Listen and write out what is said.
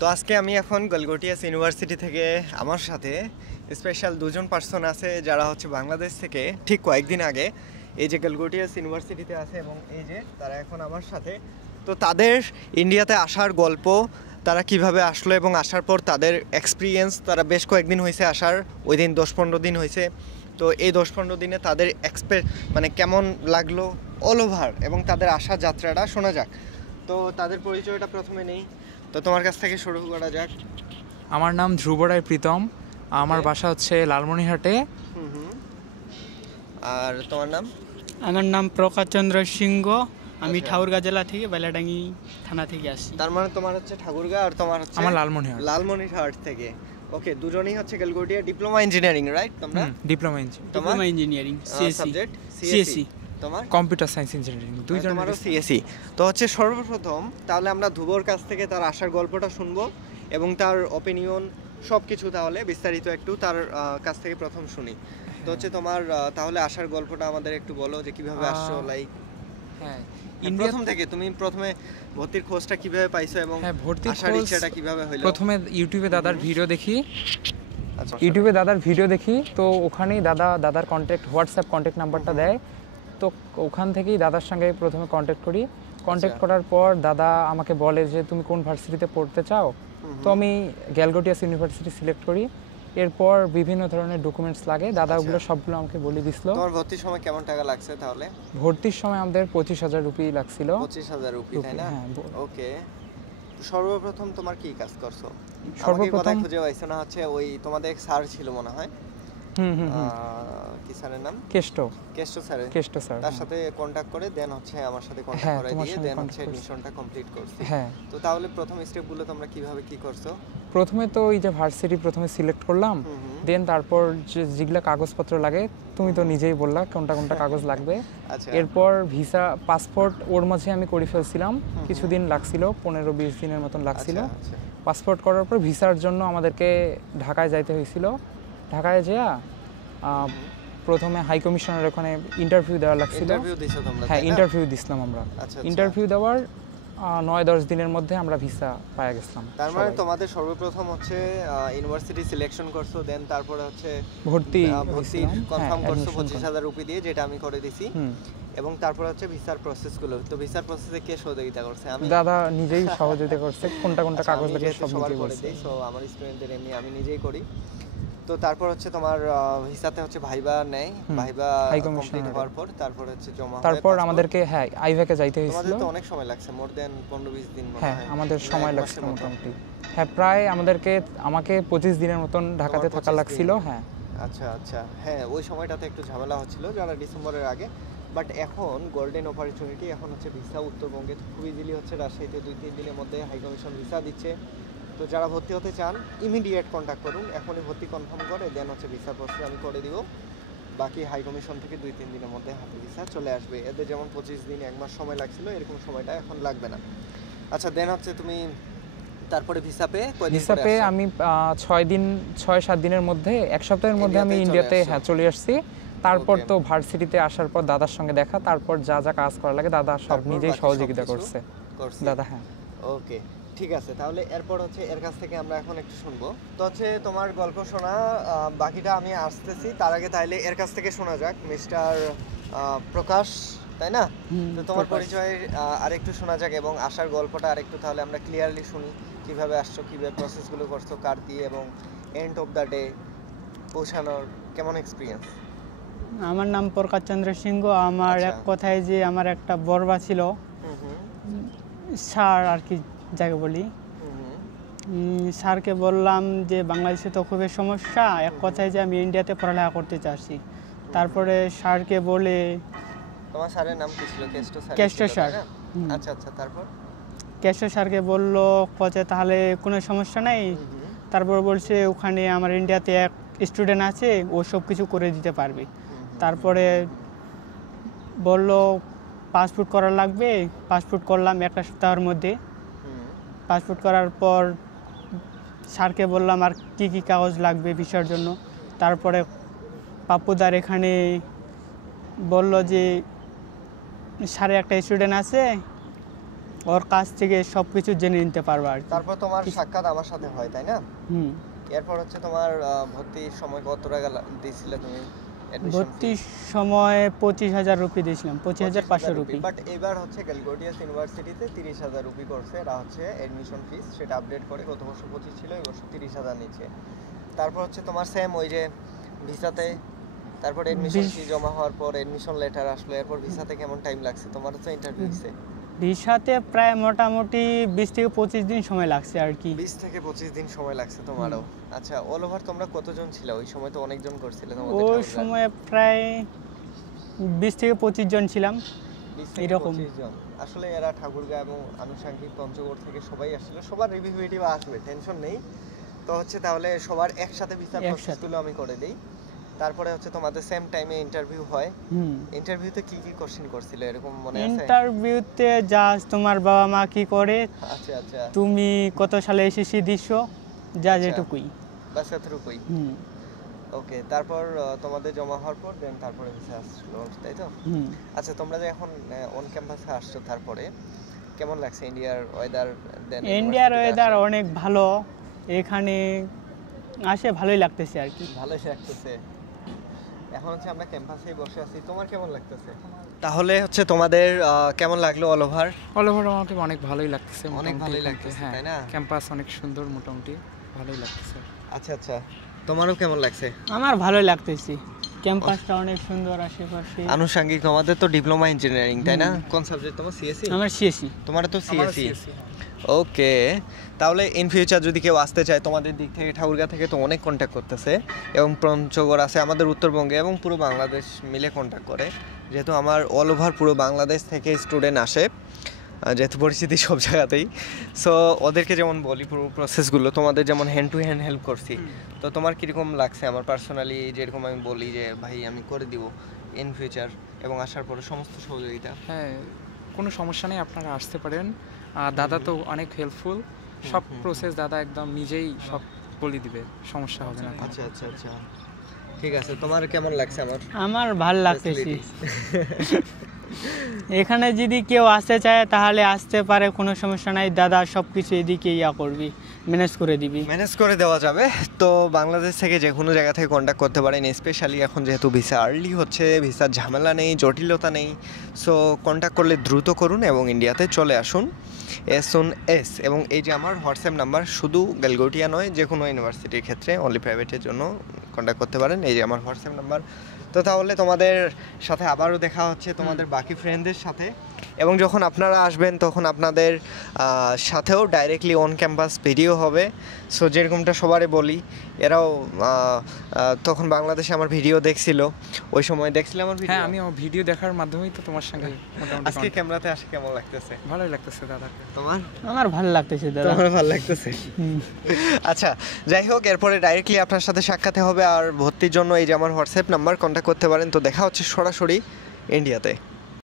তো আজকে আমি এখন গলগটিয়াস ইউনিভার্সিটি থেকে আমার সাথে স্পেশাল দুজন পার্সন আছে যারা হচ্ছে বাংলাদেশ থেকে ঠিক কয়েকদিন আগে এই যে গলগটিয়াস ইউনিভার্সিটিতে আছে এবং এই যে তারা এখন আমার সাথে। তো তাদের ইন্ডিয়াতে আসার গল্প, তারা কিভাবে আসলো এবং আসার পর তাদের এক্সপিরিয়েন্স, তারা বেশ কয়েকদিন হয়েছে আসার, ওই দিন 10-15 দিন হয়েছে। তো এই 10-15 দিনে তাদের মানে কেমন লাগলো অল ওভার এবং তাদের আসার যাত্রাটা শোনা যাক। তো তাদের পরিচয়টা প্রথমে নেই, তো তোমার কাছ থেকে শুরু করা যাক। আমার নাম ধ্রুব রায় প্রীতম, আমার বাসা হচ্ছে লালমনিরহাটে। আর তোমার নাম? আমার নাম প্রকাশ চন্দ্র সিংহ, আমি ঠাকুরগাঁ জেলা থেকে বেলাডাঙ্গি থানা থেকে আসি। তার মানে তোমার হচ্ছে ঠাকুরগাঁ আর তোমার হচ্ছে আমার লালমনিরহাট। লালমনিরহাট থেকে। ওকে, দুজনেই হচ্ছে গলগটিয়া ডিপ্লোমা ইঞ্জিনিয়ারিং, রাইট? তোমরা diploma engineering. Diploma engineering subject CSC. তোমার কম্পিউটার সায়েন্স ইঞ্জিনিয়ারিং, দুইজন। তোমারও সিএসসি। তো হচ্ছে সর্বপ্রথম তাহলে আমরা ধ্রুবর কাছ থেকে তার আসার গল্পটা শুনবো এবং তার অপিনিয়ন সব কিছু তাহলে বিস্তারিত একটু তার কাছ থেকে প্রথম শুনি। তো হচ্ছে তোমার তাহলে আসার গল্পটা আমাদের একটু বলো যে কিভাবে আসছো, লাইক হ্যাঁ প্রথম থেকে তুমি প্রথমে ভর্তির খোঁজটা কিভাবে পাইছো এবং ভর্তির আসার ইচ্ছাটা কিভাবে হলো? প্রথমে ইউটিউবে দাদার ভিডিও দেখি। আচ্ছা, ইউটিউবে দাদার ভিডিও দেখি, তো ওখানেই দাদার হোয়াটসঅ্যাপ কন্ট্যাক্ট নাম্বারটা দেয়। তো ওখান থেকেই দাদার সঙ্গে প্রথমে কন্ট্যাক্ট করি। কন্ট্যাক্ট করার পর দাদা আমাকে বলে যে তুমি কোন ভার্সিটিতে পড়তে চাও। তো আমি গলগটিয়াস ইউনিভার্সিটি সিলেক্ট করি। এরপর বিভিন্ন ধরনের ডকুমেন্টস লাগে, দাদা ওগুলো সবগুলো আমাকে বলে দিছিল। তোমার ভর্তির সময় কেমন টাকা লাগছে তাহলে? ভর্তির সময় আমাদের 25,000 রুপি লাগছিল। 25,000 রুপি, তাই না? হ্যাঁ। ওকে, সর্বপ্রথম তোমার কি কাজ করছো? সর্বপ্রথম খুঁজে পাইছো না হচ্ছে ওই তোমাদের স্যার ছিল মনে হয়, কি স্যারের নাম? কেষ্ট স্যার। তার সাথে কন্টাক্ট করে দেন হচ্ছে আমার সাথে কন্টাক্ট করে দিয়ে দেন হচ্ছে এডমিশনটা কমপ্লিট করছি। হ্যাঁ। তো তাহলে প্রথম স্টেপগুলো তোমরা কিভাবে কি করছো? প্রথমে তো এই যে ভার্সিটি প্রথমে সিলেক্ট করলাম, দেন তারপর যেগুলো কাগজপত্র লাগে তুমি তো নিজেই বললা কোনটা কাগজ লাগবে। আচ্ছা। এরপর ভিসা, পাসপোর্ট ওর মাঝে আমি করে ফেলছিলাম, কিছুদিন লাগছিল, 15-20 দিনের মতন লাগছিল। পাসপোর্ট করার পর ভিসার জন্য আমাদেরকে ঢাকায় যাইতে হয়েছিল। ঢাকায় যেয়া প্রথমে হাই কমিশনের ওখানে ইন্টারভিউ দেওয়া লাগছিল। হ্যাঁ, ইন্টারভিউ দিছিলাম আমরা। ইন্টারভিউ দেওয়ার 9-10 দিনের মধ্যে আমরা ভিসা পেয়ে গেছিলাম। তার মানে তোমাদের সর্বপ্রথম হচ্ছে ইউনিভার্সিটি সিলেকশন করছো, দেন তারপরে হচ্ছে ভর্তি কনফার্ম করছো 25,000 রুপি দিয়ে, যেটা আমি করে দিছি। এবং তারপর হচ্ছে ভিসার প্রসেসগুলো। তো ভিসার প্রসেসে কে সহযোগিতা করছে? দাদা নিজেই সহযোগিতা করছে, কোনটা কাগজ লাগে সব নিজেই করে দেই। সো আমার স্টুডেন্টদের এমনি আমি নিজেই করি। তো তারপর হচ্ছে তোমার ভিসাতে হচ্ছে ভাইবা নেয়, ভাইবা কমপ্লিট হওয়ার পর তারপর হচ্ছে জমা হয়। তারপর আমাদেরকে আইভাকে যাইতে হয়েছিল। তোমাদের তো অনেক সময় লাগছে, মোর দেন 15-20 দিন মনে হয়। হ্যাঁ, আমাদের সময় লাগছে মোটামুটি। হ্যাঁ, প্রায় আমাকে 25 দিনের মতন ঢাকাতে থাকা লাগছিল। হ্যাঁ। আচ্ছা। হ্যাঁ, ওই সময়টাতে একটু ঝামেলা হচ্ছিল যারা ডিসেম্বরের আগে। বাট এখন গোল্ডেন অপরচুনিটি, এখন হচ্ছে ভিসা উত্তরবঙ্গে খুব ইজিলি হচ্ছে, রাজশাহীতে 2-3 দিনের মধ্যে হাই কমিশন ভিসা দিচ্ছে। তো যারা ভর্তি হতে চান ইমিডিয়েট কন্ট্যাক্ট করুন, এখনই ভর্তি কনফার্ম করে দেন হচ্ছে ভিসার প্রসেস আমি করে দিব। বাকি হাই কমিশন থেকে 2-3 দিনের মধ্যে হাতে ভিসা চলে আসবে। এদের যেমন 25 দিন 1 মাস সময় লাগছিল, এরকম সময়টা এখন লাগবে না। আচ্ছা, দেন হচ্ছে তুমি তারপরে ভিসা পেয়ে আমি 6-7 দিনের মধ্যে, 1 সপ্তাহের মধ্যে আমি ইন্ডিয়াতে চলে আসছি। তারপর তো ভার্সিটিতে আসার পর দাদার সঙ্গে দেখা, তারপর যা কাজ করা লাগে দাদা সব নিজেই সহযোগিতা করছে দাদা। হ্যাঁ, ওকে, ঠিক আছে। তাহলে এরপর হচ্ছে এর কাছ থেকে আমরা এখন একটু শুনবো। তো হচ্ছে তোমার গল্প শোনা, বাকিটা আমি আসতেছি। তার আগে তাইলে এর কাছ থেকে শোনা যাক, মিস্টার প্রকাশ, তাই না? তো তোমার পরিচয় আরেকটু শোনা যাক এবং আসার গল্পটা আরেকটু তাহলে আমরা ক্লিয়ারলি শুনি, কিভাবে আসছো, কিভাবে প্রসেসগুলো করছো, কার দিয়ে, এবং এন্ড অফ দ্য ডে পৌঁছানোর কেমন এক্সপিরিয়েন্স। আমার নাম প্রকাশ চন্দ্র সিংহ। আমার এক কথায় যে আমার একটা বরবা ছিল, স্যার আর কি যাকে বলি, স্যারকে বললাম যে বাংলাদেশে তো খুবই সমস্যা, এক কথায় যে আমি ইন্ডিয়াতে পড়ালেখা করতে চাচ্ছি। তারপরে স্যারকে বলে, তোমার স্যারের নাম কি ছিল? কেষ্ট স্যার। আচ্ছা, তারপর কেষ্ট স্যারকে বললো কথা তাহলে কোনো সমস্যা নাই। তারপর বলছে ওখানে আমার ইন্ডিয়াতে এক স্টুডেন্ট আছে, ও সব কিছু করে দিতে পারবে। তারপরে বলল পাসপোর্ট করা লাগবে। পাসপোর্ট করলাম 1 সপ্তাহের মধ্যে। পাসপোর্ট করার পর স্যারকে বললাম আর কি কাগজ লাগবে ভিসার জন্য। তারপরে পাপ্পুদার এখানে বলল যে স্যারের একটা স্টুডেন্ট আছে, ওর কাছ থেকে সব কিছু জেনে নিতে পারবো আর কি। তারপর তোমার সাক্ষাৎ আমার সাথে হয়, তাই না? হুম। এরপর হচ্ছে তোমার ভর্তির সময় কত টাকা দিয়েছিলে তুমি? ভর্তির সময় 25,000 রুপি দিয়েছিলাম, 25,500 রুপি। বাট এবার হচ্ছে গ্যালগোটিয়াস ইউনিভার্সিটিতে 30,000 রুপি করছে, এটা হচ্ছে এডমিশন ফিস, সেটা আপডেট করে গত বছর 25 ছিল, এই বছর 30,000 নিচ্ছে। তারপর হচ্ছে তোমার সেম ওই যে ভিসাতে, তারপর এডমিশন ফি জমা হওয়ার পর এডমিশন লেটার আসলো, এরপর ভিসাতে কেমন টাইম লাগছে? তোমার তো ইন্টারভিউ হইছে, ভিসাতে প্রায় মোটামুটি 20 থেকে 25 দিন সময় লাগছে আর কি। 20 থেকে 25 দিন সময় লাগছে তোমারও। আচ্ছা, অল ওভার তোমরা কতজন ছিল ওই সময়? তো অনেকজন করছিলে তোমাদের ওই ঠাকুরগাঁও। সময় প্রায় 20 থেকে 25 জন ছিলাম 20 থেকে এরকম। 25 জন। আসলে এরা ঠাকুরগাঁও এবং আনুষঙ্গিক পঞ্চগড় থেকে সবাই আসছিল, সবার রিভিউ আসবে, টেনশন নেই। তো হচ্ছে তাহলে সবার একসাথে ভিসার প্রসেসগুলো আমি করে দেই। তারপরে হচ্ছে তোমাদের সেম টাইমে ইন্টারভিউ হয়। ইন্টারভিউতে কি কি কোশ্চেন করছিল এরকম মনে আছে? ইন্টারভিউতে জাস্ট তোমার বাবা মা কি করে, আচ্ছা আচ্ছা, তুমি কত সালে এসেছি দিচ্ছ, যা আচ্ছা। যেটুকুই। বাস এতটুকুই। ওকে, তারপর তোমাদের জমা হওয়ার পর দেন তারপরে ভিসা আসলো, তাই তো? আচ্ছা, তোমরা যে এখন অন ক্যাম্পাসে আসছো, তারপরে কেমন লাগছে ইন্ডিয়ার ওয়েদার? দেন ইন্ডিয়ার ওয়েদার অনেক ভালো, এখানে আসে ভালোই লাগতেছে আর কি। ভালোই লাগতেছে। এখন হচ্ছে আমরা ক্যাম্পাসেই বসে আছি, তোমার কেমন লাগতেছে? তাহলে হচ্ছে তোমাদের কেমন লাগলো অল ওভার? অল ওভার আমাকে অনেক ভালোই লাগতেছে, অনেক মোটামুটি ভালোই এখান লাগতেছে, থেকে, হ্যাঁ, তাই না? ক্যাম্পাস অনেক সুন্দর, মোটামুটি ভালোই লাগতেছে। আচ্ছা আচ্ছা, তোমারও কেমন লাগছে? আমার ভালোই লাগতেছে, ক্যাম্পাসটা অনেক সুন্দর আশেপাশে। আনুষঙ্গিক, তোমাদের তো ডিপ্লোমা ইঞ্জিনিয়ারিং, তাই না? কোন সাবজেক্ট তোমার? সিএসসি? আমার সিএসসি। তোমার তো আমারও সিএসসি। CSE ওকে, তাহলে ইন ফিউচার যদি কেউ আসতে চায় তোমাদের দিক থেকে, ঠাকুরগাঁ থেকে তো অনেক কন্ট্যাক্ট করতেছে, এবং পঞ্চগড় আছে আমাদের উত্তরবঙ্গে, এবং পুরো বাংলাদেশ মিলে কন্ট্যাক্ট করে, যেহেতু আমার অল ওভার পুরো বাংলাদেশ থেকে স্টুডেন্ট আসে, যেহেতু পরিস্থিতি সব জায়গাতেই। সো ওদেরকে যেমন বলি পুরো প্রসেসগুলো, তোমাদের যেমন হ্যান্ড টু হ্যান্ড হেল্প করছি, তো তোমার কীরকম লাগছে? আমার পার্সোনালি যেরকম আমি বলি যে ভাই আমি করে দিব ইন ফিউচার, এবং আসার পরে সমস্ত সহযোগিতা। হ্যাঁ, কোনো সমস্যা নেই, আপনারা আসতে পারেন। আর দাদা তো অনেক হেল্পফুল, সব প্রসেস দাদা একদম নিজেই সব বলে দিবে, সমস্যা হবে না। আচ্ছা আচ্ছা আচ্ছা, ঠিক আছে। তোমার কেমন লাগছে আমার? আমার ভাল লাগতেছে। এখানে যদি কেউ আসতে চায় তাহলে আসতে পারে, কোনো সমস্যা নাই, দাদা সব কিছু এদিকে করবি, ম্যানেজ করে দিবি। ম্যানেজ করে দেওয়া যাবে। তো বাংলাদেশ থেকে যে কোনো জায়গা থেকে কন্ট্যাক্ট করতে পারেন, স্পেশালি এখন যেহেতু ভিসা আর্লি হচ্ছে, ভিসার ঝামেলা নেই, জটিলতা নেই। সো কন্ট্যাক্ট করলে দ্রুত করুন এবং ইন্ডিয়াতে চলে আসুন এস। এবং এই যে আমার হোয়াটসঅ্যাপ নাম্বার, শুধু গ্যালগোটিয়া নয়, যে কোনো ইউনিভার্সিটির ক্ষেত্রে, অনলি প্রাইভেটের জন্য কন্ট্যাক্ট করতে পারেন। এই যে আমার হোয়াটসঅ্যাপ নাম্বার। তো তাহলে তোমাদের সাথে আবারও দেখা হচ্ছে তোমাদের বাকি ফ্রেন্ডদের সাথে, এবং যখন আপনারা আসবেন তখন আপনাদের সাথেও ডাইরেক্টলি অন ক্যাম্পাস ভিডিও হবে। সো যেরকমটা সবারই বলি, এরাও তখন বাংলাদেশে আমার ভিডিও দেখছিল, ওই সময় দেখছিলাম আমার ভিডিও। হ্যাঁ, আমি ভিডিও দেখার মাধ্যমেই তো তোমার সঙ্গে মোটামুটি আজকে ক্যামেরাতে আসে কেমন লাগতেছে? ভালোই লাগতেছে দাদাকে। তোমার? আমার ভালো লাগতেছে দাদা। তোমার ভালো লাগতেছে? আচ্ছা, যাই হোক, এরপরে ডাইরেক্টলি আপনার সাথে সাক্ষাৎ হবে। আর ভর্তির জন্য এই যে আমার হোয়াটসঅ্যাপ নাম্বার, কন্ট্যাক্ট করতে পারেন। তো দেখা হচ্ছে সরাসরি ইন্ডিয়াতে।